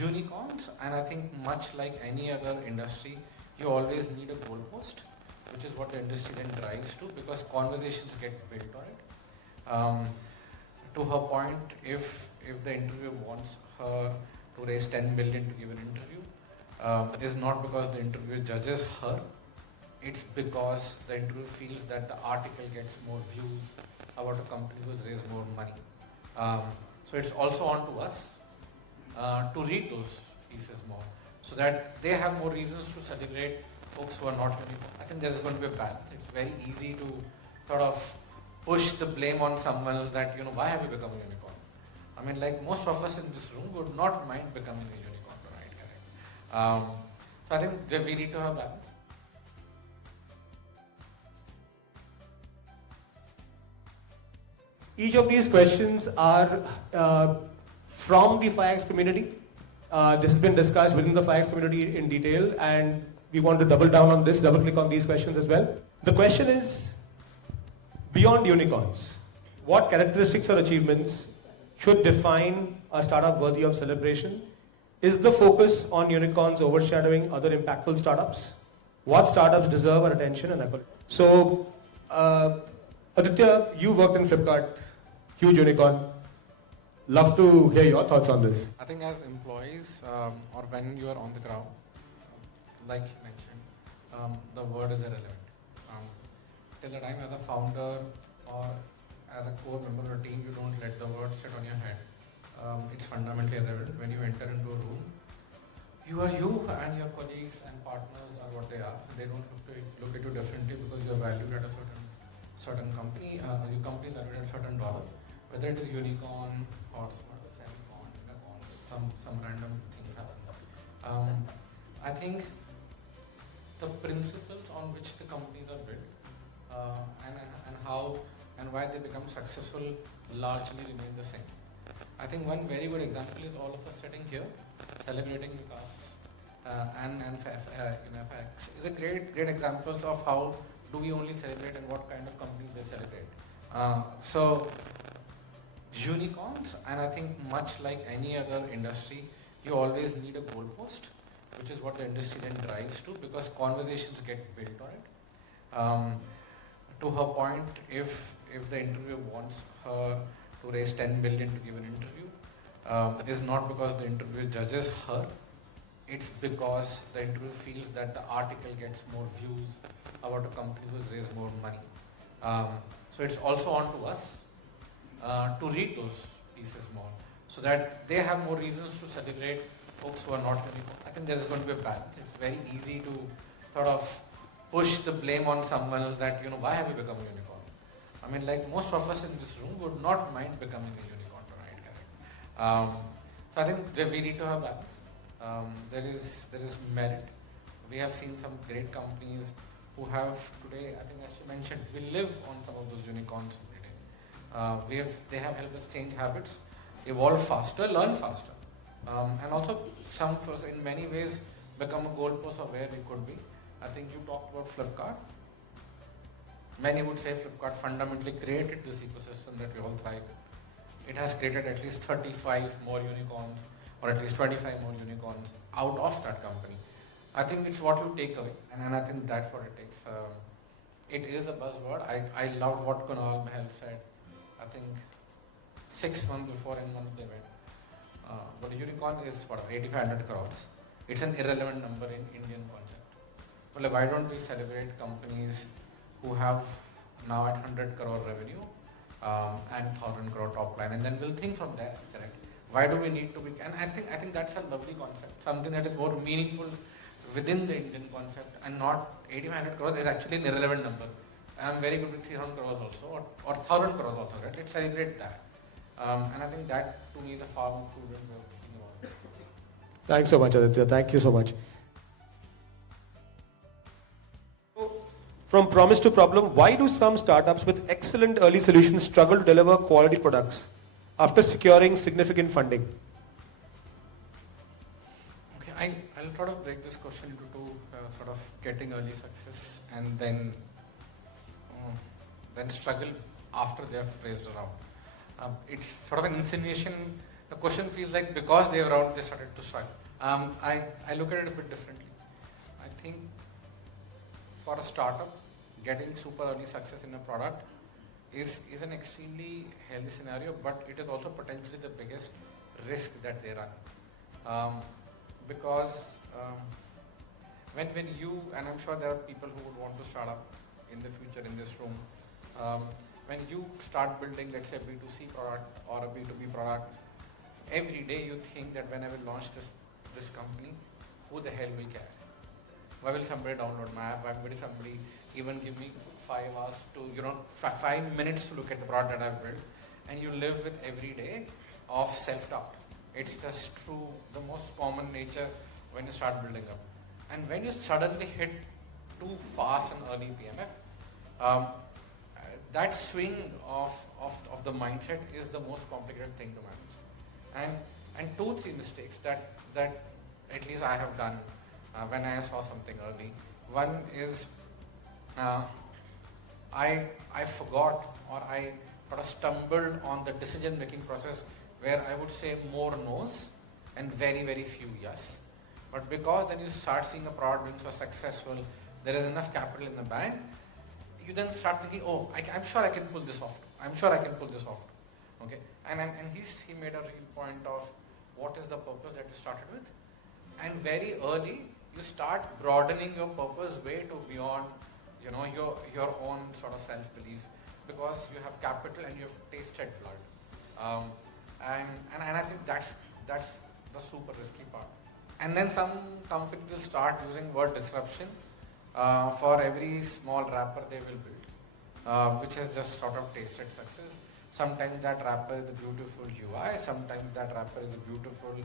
unicorns, and I think much like any other industry, you always need a goalpost, which is what the industry then drives to, because conversations get built on it. To her point, if the interviewer wants her to raise 10 billion to give an interview, it's not because the interviewer judges her, it's because the interviewer feels that the article gets more views about a company who's raised more money. So it's also on to us to read those pieces more, so that they have more reasons to celebrate folks who are not unicorn. I think there's going to be a balance. It's very easy to sort of push the blame on someone else that, why have you become a unicorn? I mean, like most of us in this room would not mind becoming a unicorn, right? Correct. So I think we need to have balance. Each of these questions are from the FIAKS community. This has been discussed within the FIAKS community in detail, and we want to double down on this, double click on these questions as well. The question is, beyond unicorns, what characteristics or achievements should define a startup worthy of celebration? Is the focus on unicorns overshadowing other impactful startups? What startups deserve our attention and effort? So, Aditya, you worked in Flipkart, huge unicorn. Love to hear your thoughts on this. I think as employees, or when you are on the ground, like you mentioned, the word is irrelevant. Till the time as a founder or as a core member of a team, you don't let the word sit on your head. It's fundamentally irrelevant. When you enter into a room, you are you, and your colleagues and partners are what they are. They don't look at you differently because you're valued at a certain company. Your company is valued at a certain dollar. Whether it is unicorn or semicorn, some random things happen. I think the principles on which the companies are built and how and why they become successful largely remain the same. I think one very good example is all of us sitting here celebrating FIAKS and FIAKS is a great examples of how do we only celebrate and what kind of companies they celebrate. So unicorns, and I think much like any other industry, you always need a goalpost, which is what the industry then drives to, because conversations get built on it. To her point, if the interviewer wants her to raise 10 billion to give an interview, it's not because the interviewer judges her, it's because the interviewer feels that the article gets more views about a company who's raised more money. So it's also on to us to read those pieces more, so that they have more reasons to celebrate folks who are not unicorn. I think there's going to be a balance. It's very easy to sort of push the blame on someone else that, why have you become a unicorn? I mean, like most of us in this room would not mind becoming a unicorn, right? Correct. So I think we need to have balance. There is merit. We have seen some great companies who have today, I think as you mentioned, we live on some of those unicorns today. They have helped us change habits, evolve faster, learn faster, and also some in many ways become a goalpost of where we could be. I think you talked about Flipkart. Many would say Flipkart fundamentally created this ecosystem that we all thrive in. It has created at least 35 more unicorns, or at least 25 more unicorns out of that company. I think it's what you take away, and I think that's what it takes. It is a buzzword. I love what Kunal Mahal said, I think 6 months before in one of the event. But a unicorn is what, 8,500 crores. It's an irrelevant number in Indian concept. Well, why don't we celebrate companies who have now at 100 crore revenue and 1,000 crore top line, and then we'll think from there, correct? Why do we need to be, and I think that's a lovely concept, something that is more meaningful within the Indian concept, and not 8,500 crores is actually an irrelevant number. I'm very good with 300 crores also, or 1,000 crores also, right? Let's celebrate that. And I think that to me is a far more prudent way of thinking about it. Thanks so much, Aditya. Thank you so much. From promise to problem, why do some startups with excellent early solutions struggle to deliver quality products after securing significant funding? Okay, I'll try to break this question into two, sort of getting early success and then struggle after they have raised a round. It's sort of an insinuation the question feels like because they were out, they started to struggle. I look at it a bit differently. I think for a startup, getting super early success in a product is an extremely healthy scenario, but it is also potentially the biggest risk that they run. Because when you, and I'm sure there are people who would want to start up in the future in this room, when you start building, let's say, a B2C product or a B2B product, every day you think that when I will launch this company, who the hell will care? Why will somebody download my app? Why will somebody even give me 5 hours to, 5 minutes to look at the product that I've built? And you live with every day of self-doubt. It's just true, the most common nature when you start building up. And when you suddenly hit too fast and early PMF, that swing of the mindset is the most complicated thing to manage. And 2-3 mistakes that at least I have done when I saw something early. One is I forgot, or I sort of stumbled on the decision-making process where I would say more no's and very, very few yes. But because then you start seeing a product being so successful, there is enough capital in the bank, you then start thinking, oh, I'm sure I can pull this off. I'm sure I can pull this off. Okay, and he made a real point of what is the purpose that you started with, and very early you start broadening your purpose way to beyond, your own sort of self-belief, because you have capital and you have tasted blood, and I think that's the super risky part. And then some companies will start using word disruption for every small wrapper they will build, which has just sort of tasted success. Sometimes that wrapper is a beautiful UI, sometimes that wrapper is a beautiful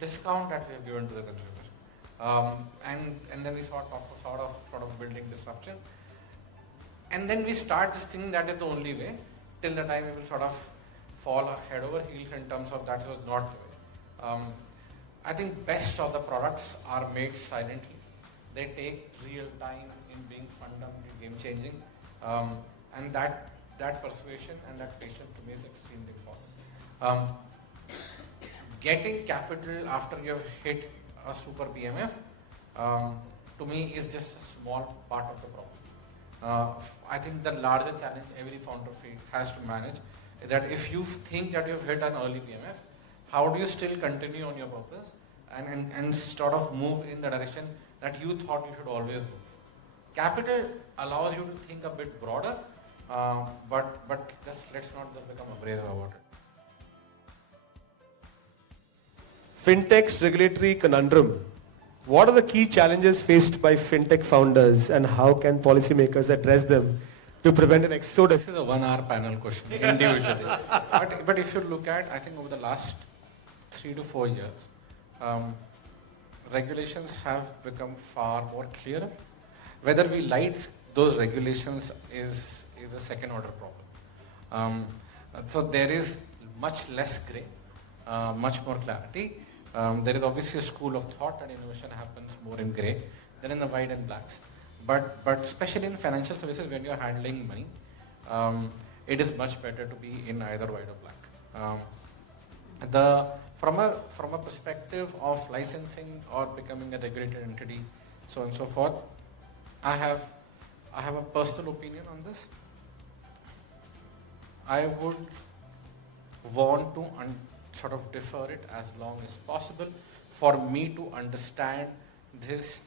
discount that we have given to the consumer. And then we sort of building disruption. And then we start this thing that is the only way, till the time we will sort of fall head over heels in terms of that was not the way. I think best of the products are made silently. They take real time in being fundamentally game changing, and that persuasion and that patience to me is extremely important. Getting capital after you have hit a super PMF, to me is just a small part of the problem. I think the larger challenge every founder has to manage is that if you think that you've hit an early PMF, how do you still continue on your purpose and sort of move in the direction that you thought you should always move? Capital allows you to think a bit broader, but let's not just become abrasive about it. Fintech's regulatory conundrum. What are the key challenges faced by fintech founders, and how can policymakers address them to prevent an exodus? This is a 1-hour panel question individually. but if you look at, I think over the last 3 to 4 years, regulations have become far more clearer. Whether we like those regulations is a second order problem. So there is much less grey, much more clarity. There is obviously a school of thought that innovation happens more in grey than in the white and blacks. But especially in financial services, when you are handling money, it is much better to be in either white or black. From a perspective of licensing or becoming a regulated entity, so on and so forth, I have a personal opinion on this. I would want to sort of defer it as long as possible for me to understand this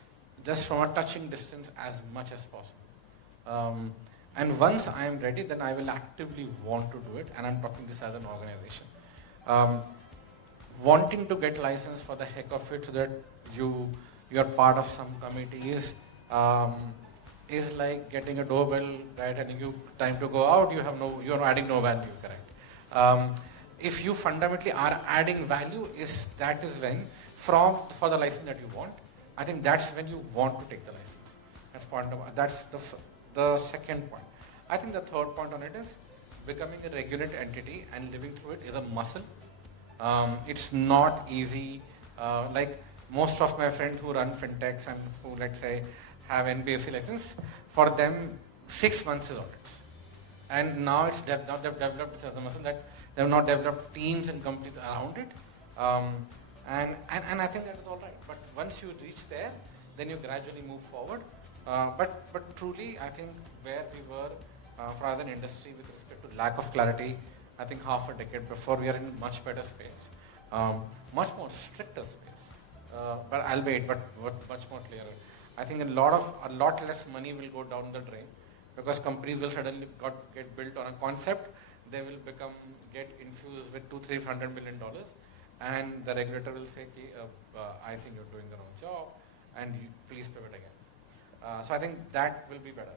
just from a touching distance as much as possible. And once I am ready, then I will actively want to do it, and I'm talking this as an organization. Wanting to get licensed for the heck of it so that you're part of some committee is like getting a doorbell, right, telling you time to go out, you're adding no value, correct? If you fundamentally are adding value, that is when, for the license that you want, I think that's when you want to take the license. That's the second point. I think the third point on it is becoming a regulated entity and living through it is a muscle. It's not easy. Like most of my friends who run fintechs and who, let's say, have NBFC license, for them 6 months is audits. And now they've developed this as a muscle that They have not developed teams and companies around it. And I think that is all right. But once you reach there, then you gradually move forward. But truly, I think where we were for other industry with respect to lack of clarity, I think half a decade before, we are in much better space, much more stricter space, but albeit, but much more clearer. I think a lot less money will go down the drain because companies will suddenly get built on a concept. They will get infused with $200-300 million, and the regulator will say, I think you're doing the wrong job, and please pivot again. So I think that will be better.